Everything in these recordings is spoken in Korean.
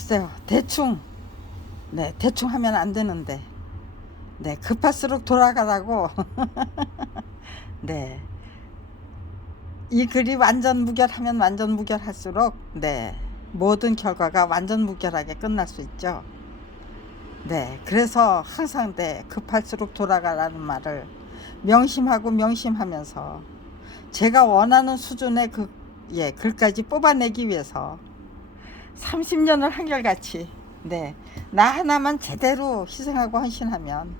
글쎄요, 대충 하면 안 되는데, 급할수록 돌아가라고. 네, 이 글이 완전 무결하면 완전 무결할수록, 모든 결과가 완전 무결하게 끝날 수 있죠. 그래서 항상 급할수록 돌아가라는 말을 명심하고 명심하면서 제가 원하는 수준의 글까지 뽑아내기 위해서 30년을 한결같이 나 하나만 제대로 희생하고 헌신하면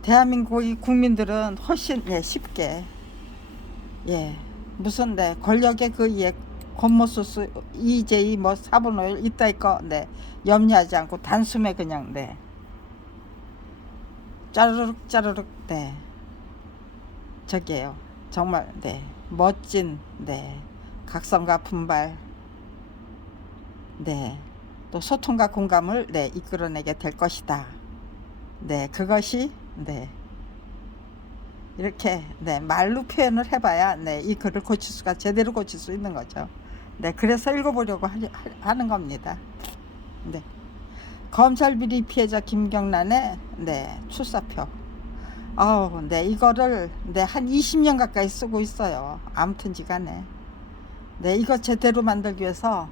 대한민국의 국민들은 훨씬 쉽게 무슨 권력의 권모수수 EJ 뭐 4분 5일 이따위 거 염려하지 않고 단숨에 그냥 짜르륵 짜르륵 저기에요. 정말 멋진 각성과 분발 또 소통과 공감을 이끌어내게 될 것이다. 그것이 이렇게 말로 표현을 해봐야 이 글을 고칠 수가 제대로 고칠 수 있는 거죠. 그래서 읽어보려고 하는 겁니다. 검찰 비리 피해자 김경란의 출사표. 이거를 한 20년 가까이 쓰고 있어요. 아무튼지간에 이거 제대로 만들기 위해서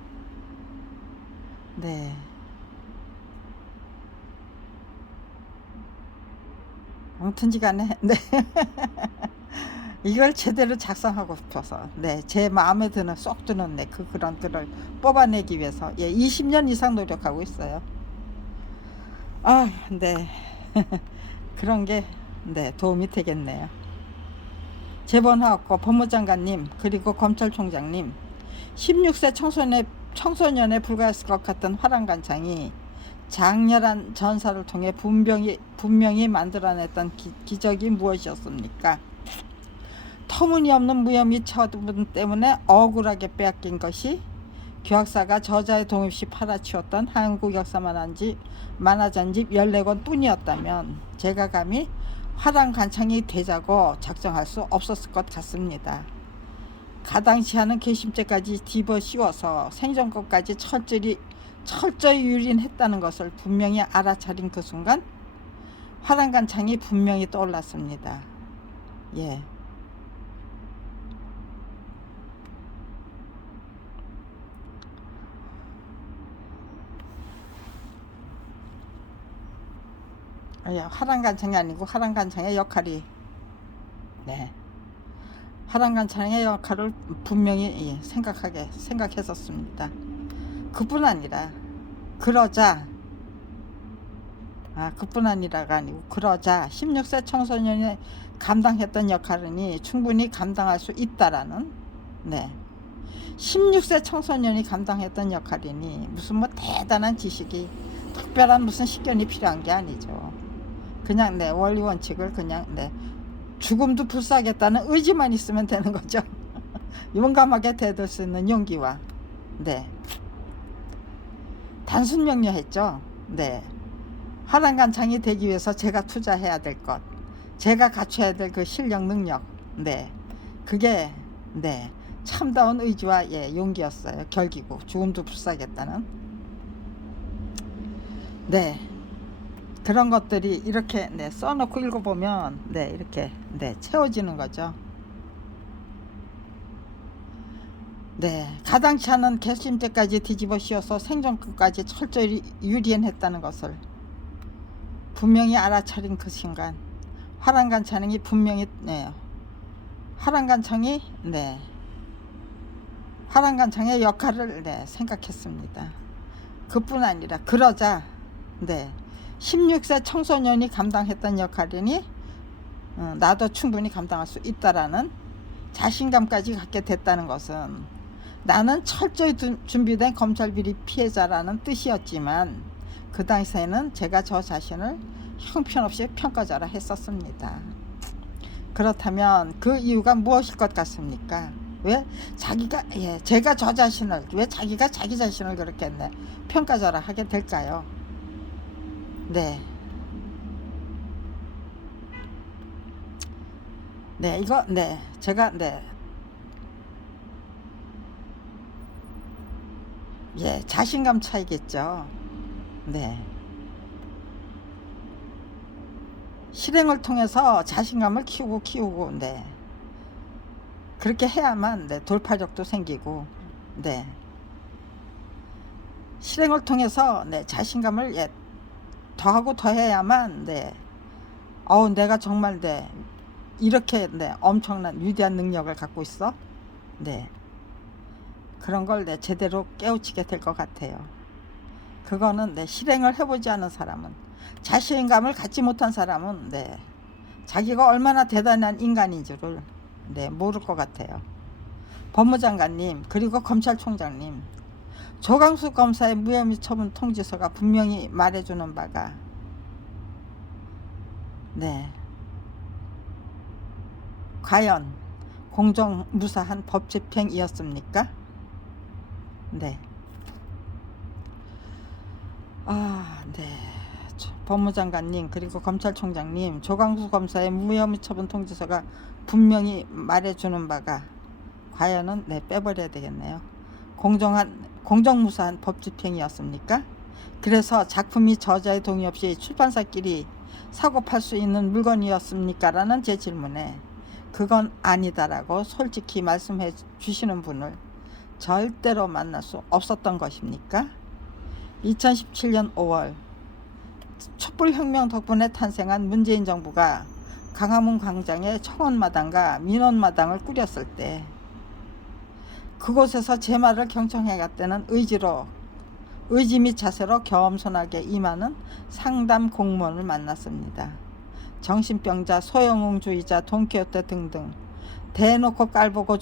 아무튼지간에 이걸 제대로 작성하고 싶어서 제 마음에 드는 쏙 드는 그런 글을 뽑아내기 위해서 20년 이상 노력하고 있어요. 그런 게 도움이 되겠네요. 재본하고 법무장관님 그리고 검찰총장님 16세 청소년에 불과했을 것 같은 화랑간창이 장렬한 전사를 통해 분명히 만들어냈던 기적이 무엇이었습니까? 터무니없는 무혐의 처분 때문에 억울하게 빼앗긴 것이 교학사가 저자의 동의 없이 팔아치웠던 한국 역사 만화전집 14권 뿐이었다면 제가 감히 화랑간창이 되자고 작정할 수 없었을 것 같습니다. 가당치 않은 괘씸죄까지 뒤집어 씌워서 생존권까지 철저히 유린했다는 것을 분명히 알아차린 그 순간 화랑간창이 분명히 떠올랐습니다. 화랑간창이 아니고 화랑간창의 역할이 화랑간창의 역할을 분명히 생각했었습니다. 그뿐 아니라 그러자 그뿐 아니라가 아니고 그러자 16세 청소년이 감당했던 역할은 충분히 감당할 수 있다라는 16세 청소년이 감당했던 역할이니 무슨 뭐 대단한 지식이 특별한 무슨 식견이 필요한 게 아니죠. 그냥 원리 원칙을 그냥 죽음도 불사하겠다는 의지만 있으면 되는 거죠. 용감하게 대들 수 있는 용기와 단순 명료했죠. 화랑간창이 되기 위해서 제가 투자해야 될 것, 제가 갖춰야 될 그 실력 능력, 그게 참다운 의지와 용기였어요. 결기고 죽음도 불사하겠다는 그런 것들이 이렇게 써놓고 읽어보면 이렇게 채워지는 거죠. 가당치 않은 괘씸죄까지 뒤집어 씌워서 생존권까지 철저히 유린했다는 것을 분명히 알아차린 그 순간 화랑간창이 분명히 화랑간창의 역할을 생각했습니다. 그뿐 아니라 그러자 16세 청소년이 감당했던 역할이니 나도 충분히 감당할 수 있다라는 자신감까지 갖게 됐다는 것은 나는 철저히 준비된 검찰 비리 피해자라는 뜻이었지만 그 당시에는 제가 저 자신을 형편없이 평가자라 했었습니다. 그렇다면 그 이유가 무엇일 것 같습니까? 왜 제가 저 자신을 왜 자기가 자기 자신을 그렇게 평가자라 하게 될까요? 이거 제가 예, 자신감 차이겠죠. 네. 실행을 통해서 자신감을 키우고, 네. 그렇게 해야만, 네, 돌파력도 생기고, 네. 실행을 통해서, 네, 자신감을, 예, 더하고 더해야만, 네. 내가 정말, 네, 이렇게, 네, 엄청난 위대한 능력을 갖고 있어. 네. 그런 걸, 네, 제대로 깨우치게 될 것 같아요. 그거는, 네, 실행을 해보지 않은 사람은, 자신감을 갖지 못한 사람은, 네, 자기가 얼마나 대단한 인간인 줄을, 네, 모를 것 같아요. 법무장관님, 그리고 검찰총장님, 조광수 검사의 무혐의 처분 통지서가 분명히 말해주는 바가, 네, 과연 공정무사한 법 집행이었습니까? 네. 네. 법무장관님, 그리고 검찰총장님, 조광수 검사의 무혐의 처분 통지서가 분명히 말해주는 바가, 과연은, 네, 빼버려야 되겠네요. 공정무사한 법 집행이었습니까? 그래서 작품이 저자의 동의 없이 출판사끼리 사고 팔 수 있는 물건이었습니까? 라는 제 질문에 그건 아니다라고 솔직히 말씀해 주시는 분을 절대로 만날 수 없었던 것입니까? 2017년 5월 촛불혁명 덕분에 탄생한 문재인 정부가 광화문 광장에 청원마당과 민원마당을 꾸렸을 때 그곳에서 제 말을 경청해야겠다는 의지 및 자세로 겸손하게 임하는 상담 공무원을 만났습니다. 정신병자, 소영웅주의자, 돈키호테 등등 대놓고 깔보고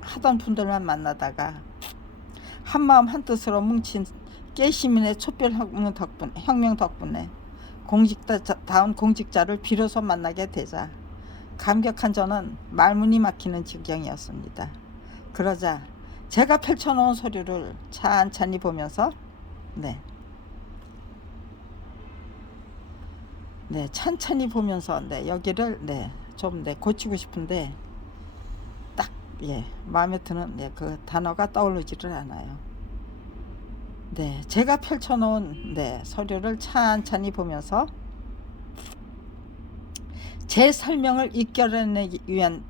하던 분들만 만나다가 한마음 한뜻으로 뭉친 깨시민의 촛불혁명 덕분에 공직자다운 공직자를 비로소 만나게 되자 감격한 저는 말문이 막히는 지경이었습니다. 그러자 제가 펼쳐놓은 서류를 찬찬히 보면서 찬찬히 보면서 여기를 좀 고치고 싶은데 딱 마음에 드는 그 단어가 떠오르지를 않아요. 제가 펼쳐놓은 서류를 찬찬히 보면서 제 설명을 이끌어내기 위한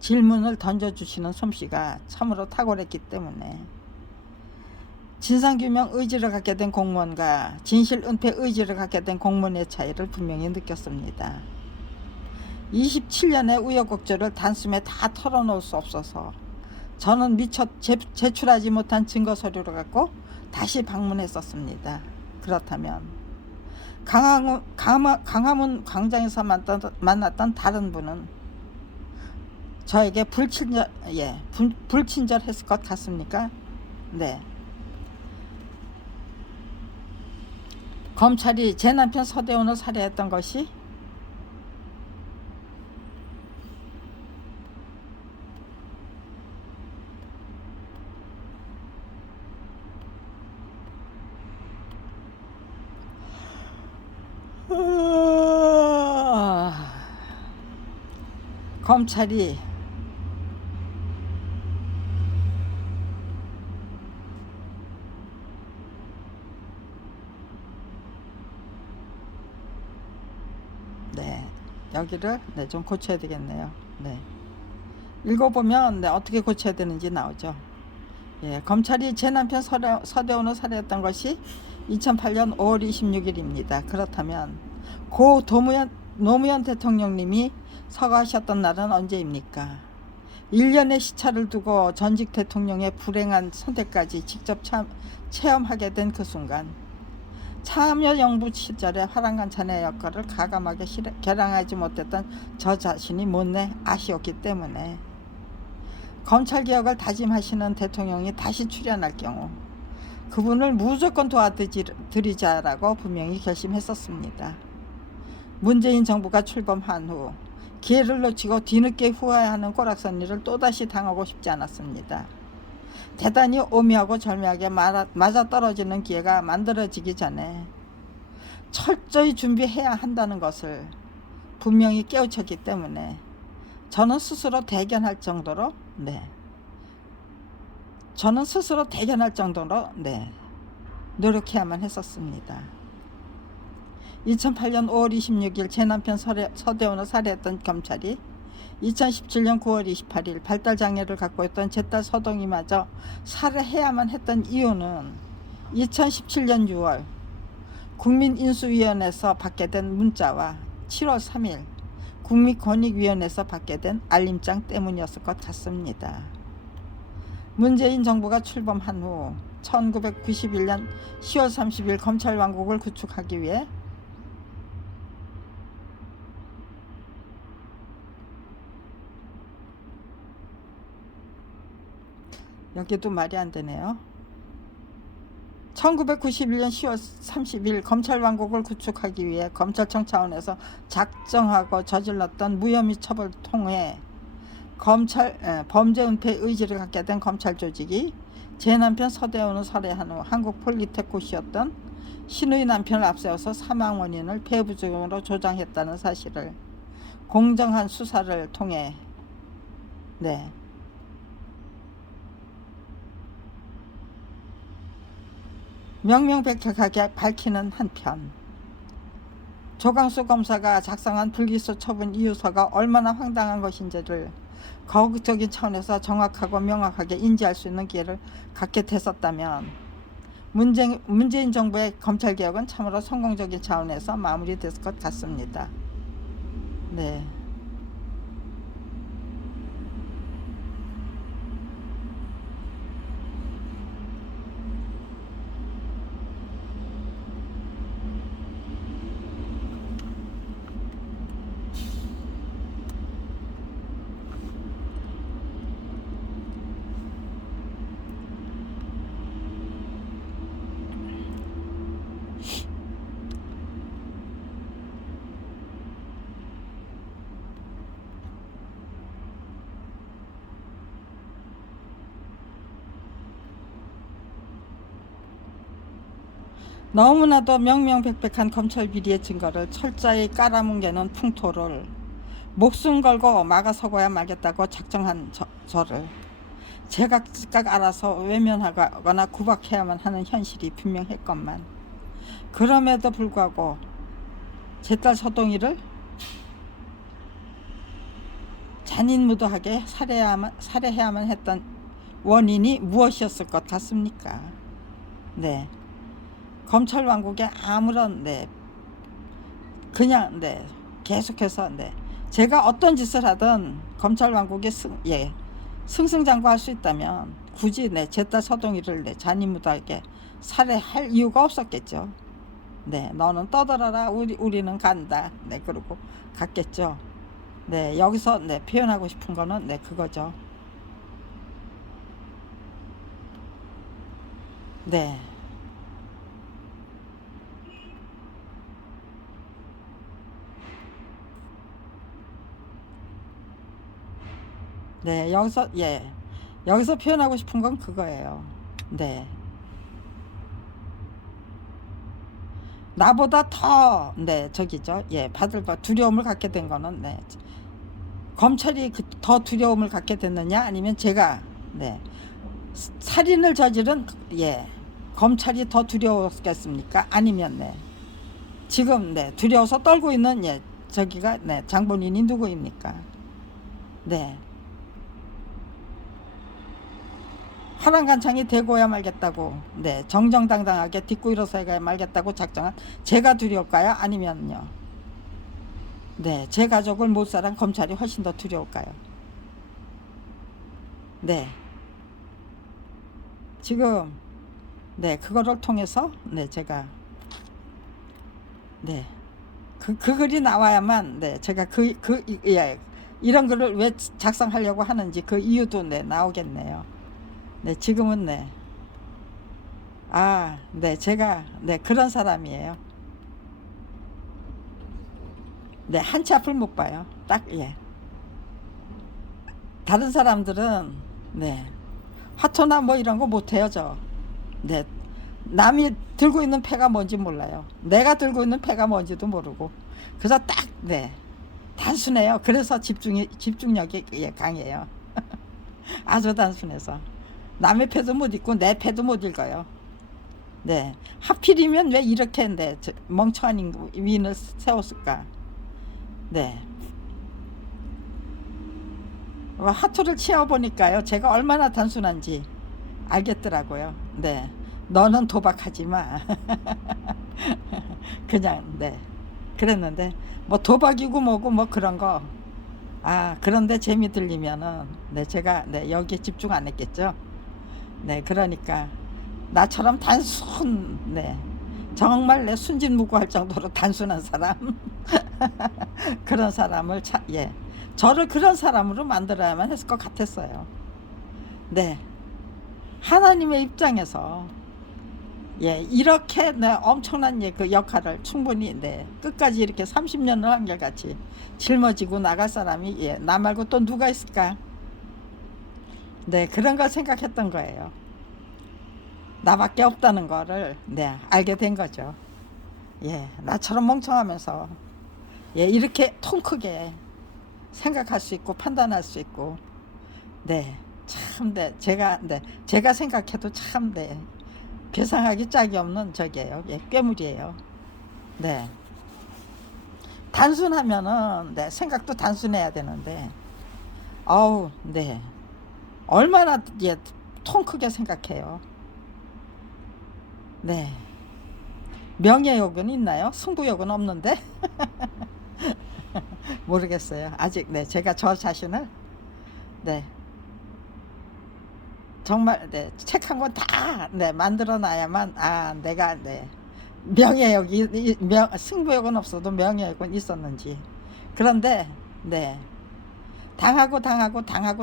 질문을 던져주시는 솜씨가 참으로 탁월했기 때문에 진상규명 의지를 갖게 된 공무원과 진실 은폐 의지를 갖게 된 공무원의 차이를 분명히 느꼈습니다. 27년의 우여곡절을 단숨에 다 털어놓을 수 없어서 저는 미처 제출하지 못한 증거 서류를 갖고 다시 방문했었습니다. 그렇다면 광화문 광장에서 만났던 다른 분은 저에게 불친절했을 것 같습니까? 네. 검찰이 제 남편 서대원을 살해했던 것이 검찰이 여기를 좀 고쳐야 되겠네요. 읽어보면 어떻게 고쳐야 되는지 나오죠. 검찰이 제 남편 서대원을 살해했던 것이 2008년 5월 26일입니다. 그렇다면 고 노무현 대통령님이 서거하셨던 날은 언제입니까? 1년의 시차를 두고 전직 대통령의 불행한 선택까지 직접 체험하게 된 그 순간 참여정부 시절의 화랑간 자네 역할을 가감하게 결항하지 못했던 저 자신이 못내 아쉬웠기 때문에 검찰개혁을 다짐하시는 대통령이 다시 출연할 경우 그분을 무조건 도와드리자라고 분명히 결심했었습니다. 문재인 정부가 출범한 후 기회를 놓치고 뒤늦게 후회하는 꼬락서니를 또다시 당하고 싶지 않았습니다. 대단히 오묘하고 절묘하게 맞아떨어지는 기회가 만들어지기 전에 철저히 준비해야 한다는 것을 분명히 깨우쳤기 때문에 저는 스스로 대견할 정도로 저는 스스로 대견할 정도로 노력해야만 했었습니다. 2008년 5월 26일 제 남편 서대원을 살해했던 검찰이 2017년 9월 28일 발달장애를 갖고 있던 제 딸 서동이마저 살해해야만 했던 이유는 2017년 6월 국민인수위원회에서 받게 된 문자와 7월 3일 국민권익위원회에서 받게 된 알림장 때문이었을 것 같습니다. 문재인 정부가 출범한 후 1991년 10월 30일 검찰 왕국을 구축하기 위해 여기도 말이 안 되네요. 1991년 10월 30일 검찰 왕국을 구축하기 위해 검찰청 차원에서 작정하고 저질렀던 무혐의 처벌을 통해 범죄 은폐 의지를 갖게 된 검찰 조직이 제 남편 서대원을 살해한 후 한국 폴리테크시였던 신우의 남편을 앞세워서 사망 원인을 폐부적으로 조장했다는 사실을 공정한 수사를 통해 명명백백하게 밝히는 한편 조광수 검사가 작성한 불기소 처분 이유서가 얼마나 황당한 것인지를 거국적인 차원에서 정확하고 명확하게 인지할 수 있는 기회를 갖게 됐었다면 문재인 정부의 검찰개혁은 참으로 성공적인 차원에서 마무리됐을 것 같습니다. 네. 너무나도 명명백백한 검찰 비리의 증거를 철저히 깔아뭉개는 풍토를 목숨 걸고 막아서고야 말겠다고 작정한 저를 제각각 알아서 외면하거나 구박해야만 하는 현실이 분명했건만 그럼에도 불구하고 제 딸 서동이를 잔인무도하게 살해해야만 했던 원인이 무엇이었을 것 같습니까? 네. 검찰 왕국에 아무런 그냥 계속해서 제가 어떤 짓을 하든 검찰 왕국에 승승장구할 수 있다면 굳이 제 딸 서동이를 잔인무도하게 살해할 이유가 없었겠죠. 너는 떠들어라, 우리는 간다. 그러고 갔겠죠. 여기서 표현하고 싶은 거는 그거죠. 여기서 표현하고 싶은 건 그거예요. 나보다 더 저기죠. 받을 두려움을 갖게 된 거는 검찰이 더 두려움을 갖게 됐느냐, 아니면 제가 살인을 저지른 검찰이 더 두려웠겠습니까? 아니면 지금 두려워서 떨고 있는 저기가 장본인이 누구입니까? 화랑간창이 되고야 말겠다고 정정당당하게 딛고 일어서야 말겠다고 작정한 제가 두려울까요? 아니면요 제 가족을 못살한 검찰이 훨씬 더 두려울까요? 지금 그거를 통해서 제가 그 글이 나와야만 제가 이런 글을 왜 작성하려고 하는지 그 이유도 나오겠네요. 지금은 제가 그런 사람이에요. 한치 앞을 못 봐요. 딱 다른 사람들은 화토나 뭐 이런 거 못해요. 저 남이 들고 있는 패가 뭔지 몰라요. 내가 들고 있는 패가 뭔지도 모르고 그래서 딱 단순해요. 그래서 집중력이 강해요. 아주 단순해서 남의 패도 못 읽고 내 패도 못 읽어요. 네, 하필이면 왜 이렇게 멍청한 위인을 세웠을까? 네, 하투를 치어보니까요, 제가 얼마나 단순한지 알겠더라고요. 네, 너는 도박하지 마. 그냥, 네, 그랬는데, 뭐 도박이고 뭐고 뭐 그런 거. 아, 그런데 재미 들리면은, 네, 제가, 네, 여기에 집중 안 했겠죠. 네, 그러니까, 나처럼 네, 정말 내 순진무구할 정도로 단순한 사람, 그런 사람을 예, 저를 그런 사람으로 만들어야만 했을 것 같았어요. 네, 하나님의 입장에서 예, 이렇게 네, 엄청난 그 역할을 충분히 네, 끝까지 이렇게 30년을 한결같이 짊어지고 나갈 사람이 예, 나 말고 또 누가 있을까? 네, 그런 걸 생각했던 거예요. 나밖에 없다는 거를 네, 알게 된 거죠. 예, 나처럼 멍청하면서 예, 이렇게 통 크게 생각할 수 있고 판단할 수 있고 네, 참 네, 제가 생각해도 참 네, 배상하기 짝이 없는 저기예요. 예, 꾀물이에요. 네, 단순하면은 네, 생각도 단순해야 되는데 어우 네, 얼마나 예, 통 크게 생각해요. 네, 명예욕은 있나요? 승부욕은 없는데 모르겠어요. 아직 네, 제가 저 자신을 네, 정말 네, 책 한 권 다 네, 만들어 놔야만 아 내가 네, 명예욕이 승부욕은 없어도 명예욕은 있었는지. 그런데 네,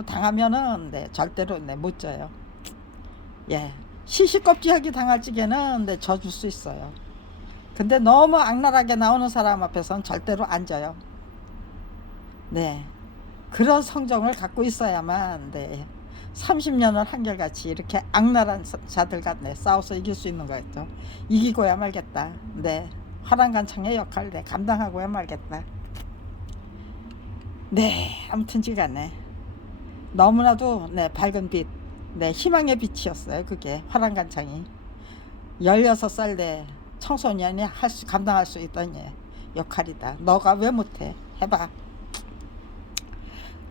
당하면은 네, 절대로 네, 못 져요. 예, 시시껍질하게 당할 적에는 네, 져줄 수 있어요. 근데 너무 악랄하게 나오는 사람 앞에서는 절대로 안 져요. 네, 그런 성정을 갖고 있어야만 네, 30년을 한결같이 이렇게 악랄한 자들과 네, 싸워서 이길 수 있는 거였죠. 이기고야 말겠다. 네, 화랑간창의 역할을 네, 감당하고야 말겠다. 네, 아무튼지간에 너무나도 네, 밝은 빛, 네, 희망의 빛이었어요. 그게 화랑간창이 16살 때 청소년이 감당할 수 있던 예, 역할이다. 너가 왜 못해? 해봐.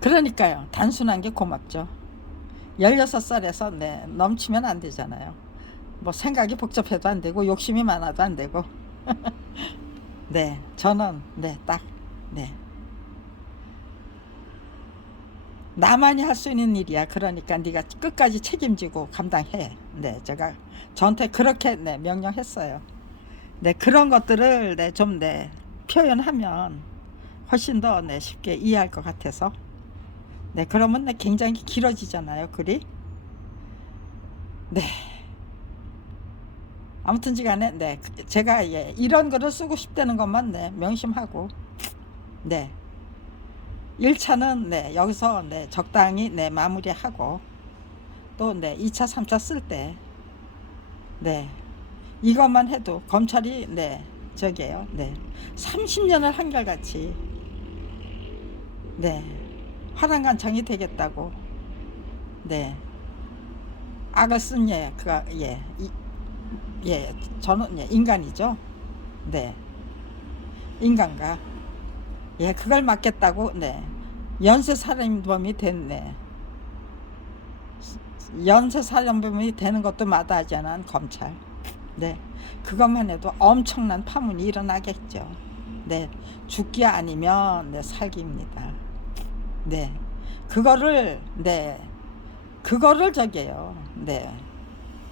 그러니까요, 단순한 게 고맙죠. 16살에서 네, 넘치면 안 되잖아요. 뭐 생각이 복잡해도 안 되고 욕심이 많아도 안 되고 네, 저는 네, 딱 네, 나만이 할 수 있는 일이야. 그러니까 네가 끝까지 책임지고 감당해. 네, 제가 저한테 그렇게 네, 명령했어요. 네, 그런 것들을 네, 좀 네, 표현하면 훨씬 더 네, 쉽게 이해할 것 같아서 네, 그러면 네, 굉장히 길어지잖아요, 글이. 네, 아무튼지간에 네, 제가 예, 이런 글을 쓰고 싶다는 것만 네, 명심하고 네, 1차는 네, 여기서 네, 적당히 네, 마무리하고 또 네, 2차, 3차 쓸 때 네, 이것만 해도 검찰이 네, 저기에요. 네, 30년을 한결같이 네, 화랑간창이 되겠다고 네, 악을 쓴 예, 그가 예, 예, 저는 예, 인간이죠. 네, 인간가 예, 그걸 막겠다고 네, 연쇄살인범이 됐네. 연쇄살인범이 되는 것도 마다하지 않은 검찰. 네, 그것만 해도 엄청난 파문이 일어나겠죠. 네, 죽기 아니면 네, 살기입니다. 네, 그거를 그거를 저게요. 네,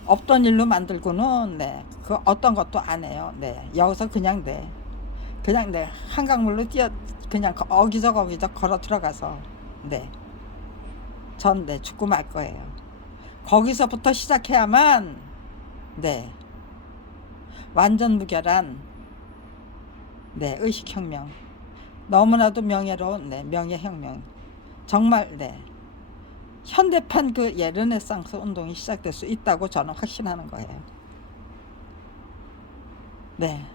없던 일로 만들고는 네, 그 어떤 것도 안 해요. 네, 여기서 그냥 네, 한강물로 그냥 어기적 걸어 들어가서 네, 전 네, 죽고 말 거예요. 거기서부터 시작해야만 네, 완전 무결한 네, 의식혁명, 너무나도 명예로운 네, 명예혁명, 정말 네, 현대판 그 예, 르네상스 운동이 시작될 수 있다고 저는 확신하는 거예요. 네,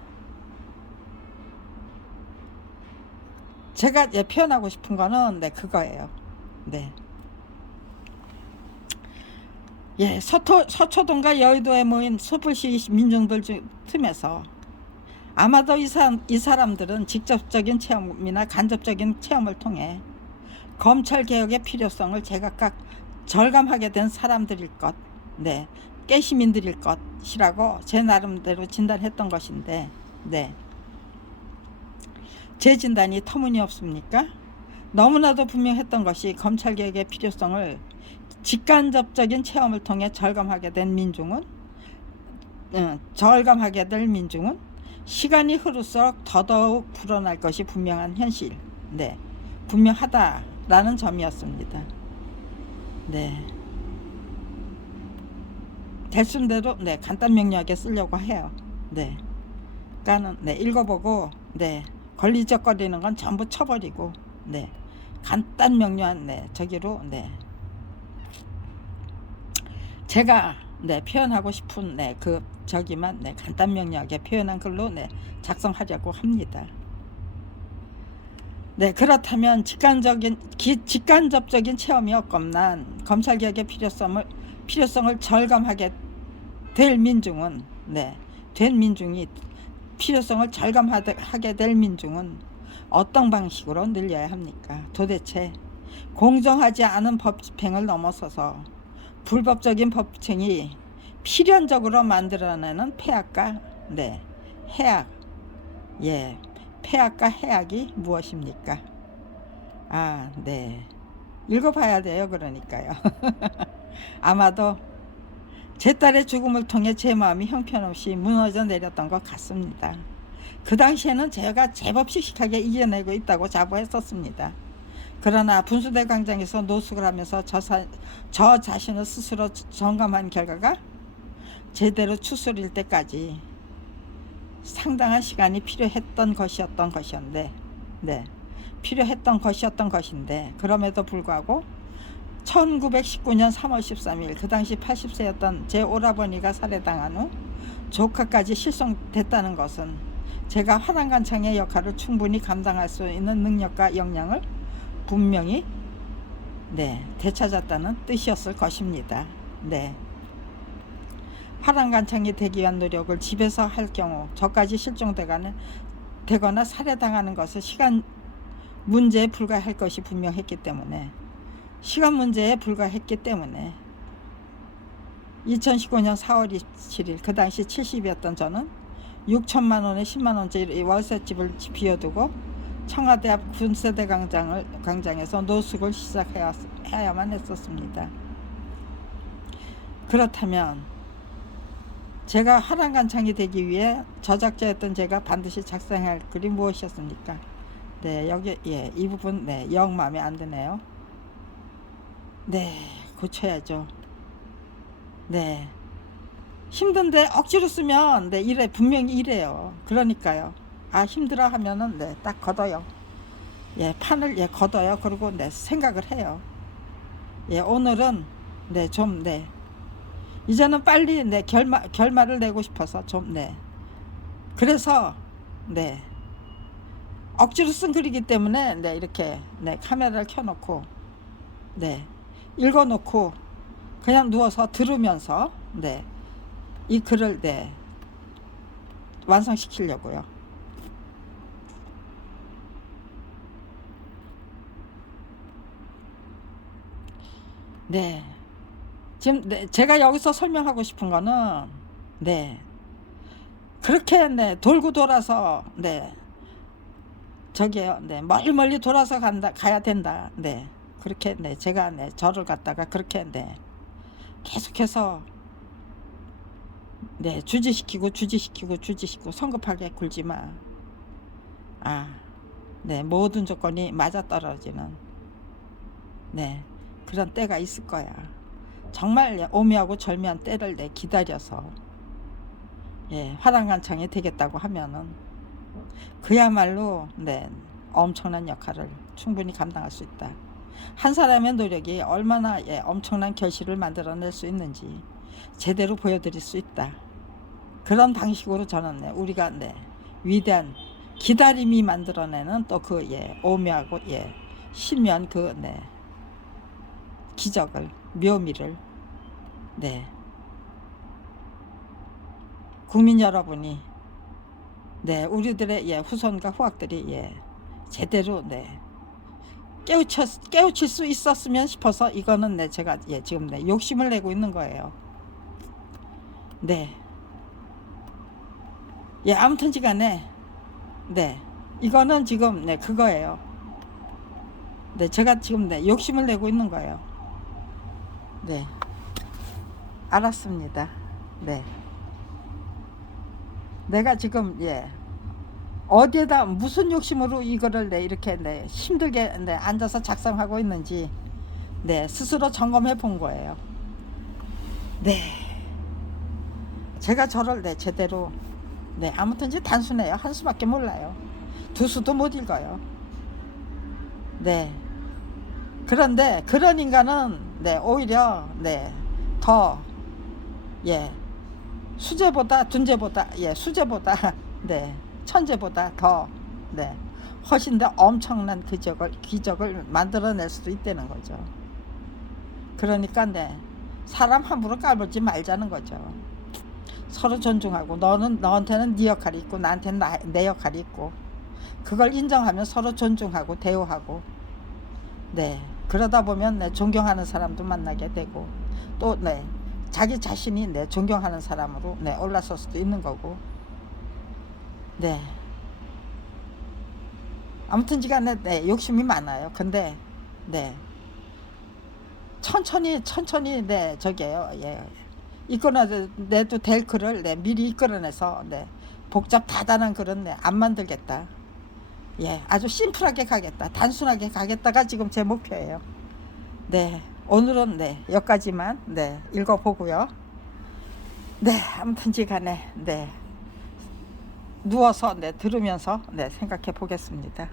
제가 예, 표현하고 싶은 거는 네, 그거예요. 네, 예, 서초동과 여의도에 모인 촛불시 민중들 틈에서 아마도 이 사람들은 직접적인 체험이나 간접적인 체험을 통해 검찰개혁의 필요성을 제각각 절감하게 된 사람들일 것, 네, 깨시민들일 것이라고 제 나름대로 진단했던 것인데, 네, 제 진단이 터무니없습니까? 너무나도 분명했던 것이 검찰개혁의 필요성을 직간접적인 체험을 통해 절감하게 될 민중은 시간이 흐를수록 더더욱 불어날 것이 분명한 현실, 네, 분명하다라는 점이었습니다. 네, 대순대로 네, 간단 명료하게 쓰려고 해요. 네, 그러니까는 네, 읽어보고 네, 걸리적거리는 건 전부 쳐버리고 네, 간단 명료한 네, 저기로 네, 제가 네, 표현하고 싶은 네, 그 저기만 네, 간단 명료하게 표현한 글로 네, 작성하려고 합니다. 네, 그렇다면 직간접적인 체험이 없건만 검찰개혁의 필요성을 절감하게 될 민중은 네, 필요성을 절감하게 될 민중은 어떤 방식으로 늘려야 합니까? 도대체 공정하지 않은 법 집행을 넘어서서 불법적인 법 집행이 필연적으로 만들어내는 폐악과 네, 해악, 예, 폐악과 해악이 무엇입니까? 아, 네, 읽어봐야 돼요. 그러니까요. 아마도 제 딸의 죽음을 통해 제 마음이 형편없이 무너져 내렸던 것 같습니다. 그 당시에는 제가 제법 씩씩하게 이겨내고 있다고 자부했었습니다. 그러나 분수대 광장에서 노숙을 하면서 저 자신을 스스로 점검한 결과가 제대로 추스릴 때까지 상당한 시간이 필요했던 것이었는데, 네, 필요했던 것인데 그럼에도 불구하고 1919년 3월 13일 그 당시 80세였던 제 오라버니가 살해당한 후 조카까지 실종됐다는 것은 제가 화랑간창의 역할을 충분히 감당할 수 있는 능력과 역량을 분명히 네, 되찾았다는 뜻이었을 것입니다. 네. 화랑간창이 되기 위한 노력을 집에서 할 경우 저까지 실종되거나 살해당하는 것은 시간 문제에 불과할 것이 분명했기 때문에 2015년 4월 27일 그 당시 70이었던 저는 6천만 원에 10만 원짜리 월세집을 비워두고 청와대 앞 군세대 광장에서 노숙을 시작해야만 했었습니다. 그렇다면 제가 화랑간창이 되기 위해 저작자였던 제가 반드시 작성해야 할 글이 무엇이었습니까? 네, 여기 예, 이 부분 네, 영 마음에 안 드네요. 네, 고쳐야죠. 네, 힘든데 억지로 쓰면 네, 분명히 이래요. 그러니까요. 아, 힘들어 하면은 네, 딱 걷어요. 예, 판을 예, 걷어요. 그리고 네, 생각을 해요. 예, 오늘은 네, 좀 네, 이제는 빨리 네, 결말을 내고 싶어서 좀 네, 그래서 네, 억지로 쓴 글이기 때문에 네, 이렇게 네, 카메라를 켜놓고 네, 읽어놓고 그냥 누워서 들으면서 네, 이 글을 네, 완성시키려고요. 네, 지금 네, 제가 여기서 설명하고 싶은 거는 네, 그렇게 네, 돌고 돌아서 네, 저기요, 네, 멀리 돌아서 가야 된다. 네, 그렇게 네, 제가 네, 저를 갖다가 그렇게 네, 계속해서 네, 주지시키고 성급하게 굴지 마. 아, 네, 모든 조건이 맞아떨어지는 네, 그런 때가 있을 거야. 정말 오묘하고 절묘한 때를 내 기다려서 예, 화랑간창이 되겠다고 하면은 그야말로 네, 엄청난 역할을 충분히 감당할 수 있다. 한 사람의 노력이 얼마나 예, 엄청난 결실을 만들어낼 수 있는지 제대로 보여드릴 수 있다. 그런 방식으로 저는 네, 우리가 네, 위대한 기다림이 만들어내는 또 그 예, 오묘하고 예, 신묘한 그 네, 기적을 묘미를 네. 국민 여러분이 네, 우리들의 예, 후손과 후학들이 예, 제대로 네, 깨우칠 수 있었으면 싶어서 이거는 네, 제가 예, 지금 네, 욕심을 내고 있는 거예요. 네. 예, 아무튼지간에 네, 이거는 지금 네, 그거예요. 네, 제가 지금 네, 욕심을 내고 있는 거예요. 네, 알았습니다. 네, 내가 지금 예, 어디에다 무슨 욕심으로 이거를 네, 이렇게 네, 힘들게 네, 앉아서 작성하고 있는지 네, 스스로 점검해 본 거예요. 네, 제가 저를 네, 제대로 네, 아무튼지 단순해요. 한 수밖에 몰라요. 두 수도 못 읽어요. 네. 그런데 그런 인간은 네, 오히려 네, 더 예, 수제보다 둔제보다 예, 수제보다 네, 천재보다 더 네, 훨씬 더 엄청난 기적을 만들어낼 수도 있다는 거죠. 그러니까 네, 사람 함부로 까불지 말자는 거죠. 서로 존중하고 너한테는 네 역할이 있고 나한테는 내 역할이 있고 그걸 인정하면 서로 존중하고 대우하고 네, 그러다 보면 네, 존경하는 사람도 만나게 되고 또 네, 자기 자신이 네, 존경하는 사람으로 네, 올라설 수도 있는 거고 네, 아무튼지간에 네, 욕심이 많아요. 근데 네, 천천히 네, 저게요. 예, 이끌어내도 될 글을 네, 미리 이끌어내서 네, 복잡 다단한 글은 네, 안 만들겠다. 예, 아주 심플하게 가겠다. 단순하게 가겠다가 지금 제 목표예요. 네, 오늘은 네, 여기까지만 네, 읽어보고요. 네, 아무튼지간에 네, 누워서 네, 들으면서 네, 생각해 보겠습니다.